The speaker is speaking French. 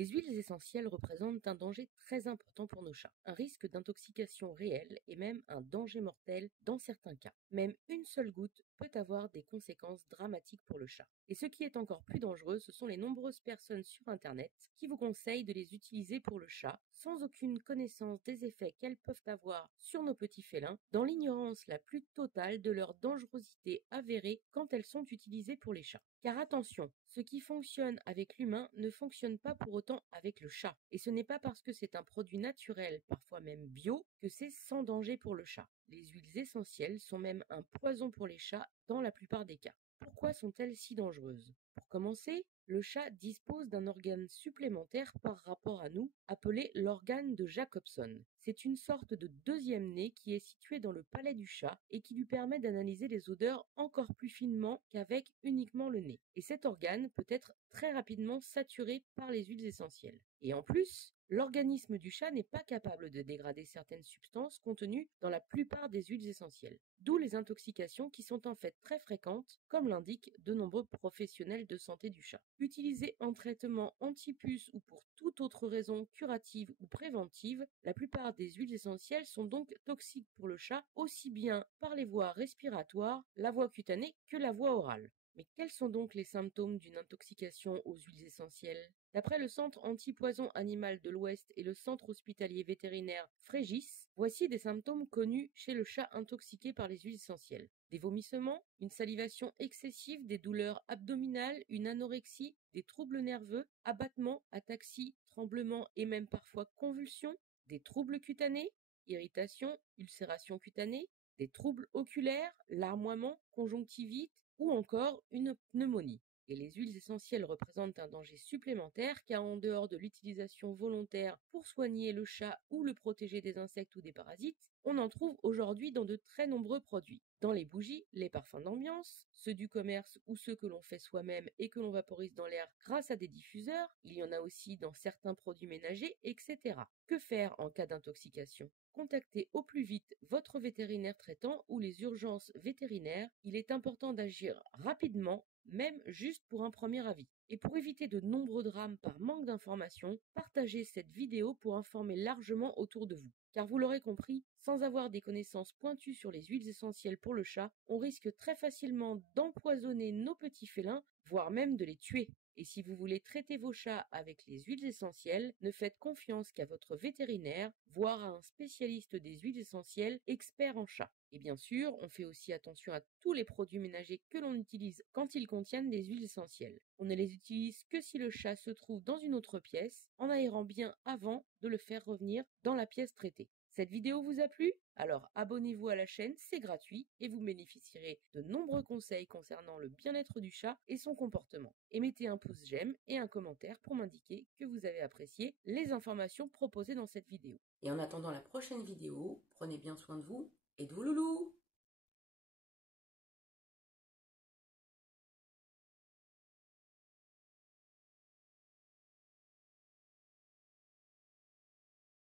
Les huiles essentielles représentent un danger très important pour nos chats, un risque d'intoxication réel et même un danger mortel dans certains cas. Même une seule goutte peut avoir des conséquences dramatiques pour le chat. Et ce qui est encore plus dangereux, ce sont les nombreuses personnes sur Internet qui vous conseillent de les utiliser pour le chat sans aucune connaissance des effets qu'elles peuvent avoir sur nos petits félins, dans l'ignorance la plus totale de leur dangerosité avérée quand elles sont utilisées pour les chats. Car attention, ce qui fonctionne avec l'humain ne fonctionne pas pour autant avec le chat. Et ce n'est pas parce que c'est un produit naturel, parfois même bio, que c'est sans danger pour le chat. Les huiles essentielles sont même un poison pour les chats dans la plupart des cas. Pourquoi sont-elles si dangereuses? Pour commencer, le chat dispose d'un organe supplémentaire par rapport à nous, appelé l'organe de Jacobson. C'est une sorte de deuxième nez qui est situé dans le palais du chat et qui lui permet d'analyser les odeurs encore plus finement qu'avec uniquement le nez. Et cet organe peut être très rapidement saturé par les huiles essentielles. Et en plus, l'organisme du chat n'est pas capable de dégrader certaines substances contenues dans la plupart des huiles essentielles. D'où les intoxications qui sont en fait très fréquentes, comme l'indiquent de nombreux professionnels de santé du chat. Utilisées en traitement anti-puce ou pour toute autre raison curative ou préventive, la plupart des huiles essentielles sont donc toxiques pour le chat, aussi bien par les voies respiratoires, la voie cutanée que la voie orale. Mais quels sont donc les symptômes d'une intoxication aux huiles essentielles? D'après le Centre anti-poison animal de l'Ouest et le Centre hospitalier vétérinaire Frégis, voici des symptômes connus chez le chat intoxiqué par les huiles essentielles. Des vomissements, une salivation excessive, des douleurs abdominales, une anorexie, des troubles nerveux, abattements, ataxie, tremblements et même parfois convulsions, des troubles cutanés, irritation, ulcération cutanée, des troubles oculaires, larmoiement, conjonctivite ou encore une pneumonie. Et les huiles essentielles représentent un danger supplémentaire car en dehors de l'utilisation volontaire pour soigner le chat ou le protéger des insectes ou des parasites, on en trouve aujourd'hui dans de très nombreux produits. Dans les bougies, les parfums d'ambiance, ceux du commerce ou ceux que l'on fait soi-même et que l'on vaporise dans l'air grâce à des diffuseurs, il y en a aussi dans certains produits ménagers, etc. Que faire en cas d'intoxication? Contactez au plus vite votre vétérinaire traitant ou les urgences vétérinaires. Il est important d'agir rapidement, même juste pour un premier avis. Et pour éviter de nombreux drames par manque d'informations, partagez cette vidéo pour informer largement autour de vous. Car vous l'aurez compris, sans avoir des connaissances pointues sur les huiles essentielles pour le chat, on risque très facilement d'empoisonner nos petits félins, voire même de les tuer. Et si vous voulez traiter vos chats avec les huiles essentielles, ne faites confiance qu'à votre vétérinaire, voire à un spécialiste des huiles essentielles, expert en chat. Et bien sûr, on fait aussi attention à tous les produits ménagers que l'on utilise quand ils contiennent des huiles essentielles. On ne les utilise que si le chat se trouve dans une autre pièce, en aérant bien avant de le faire revenir dans la pièce traitée. Cette vidéo vous a plu? Alors abonnez-vous à la chaîne, c'est gratuit et vous bénéficierez de nombreux conseils concernant le bien-être du chat et son comportement. Et mettez un pouce j'aime et un commentaire pour m'indiquer que vous avez apprécié les informations proposées dans cette vidéo. Et en attendant la prochaine vidéo, prenez bien soin de vous et de vos loulous!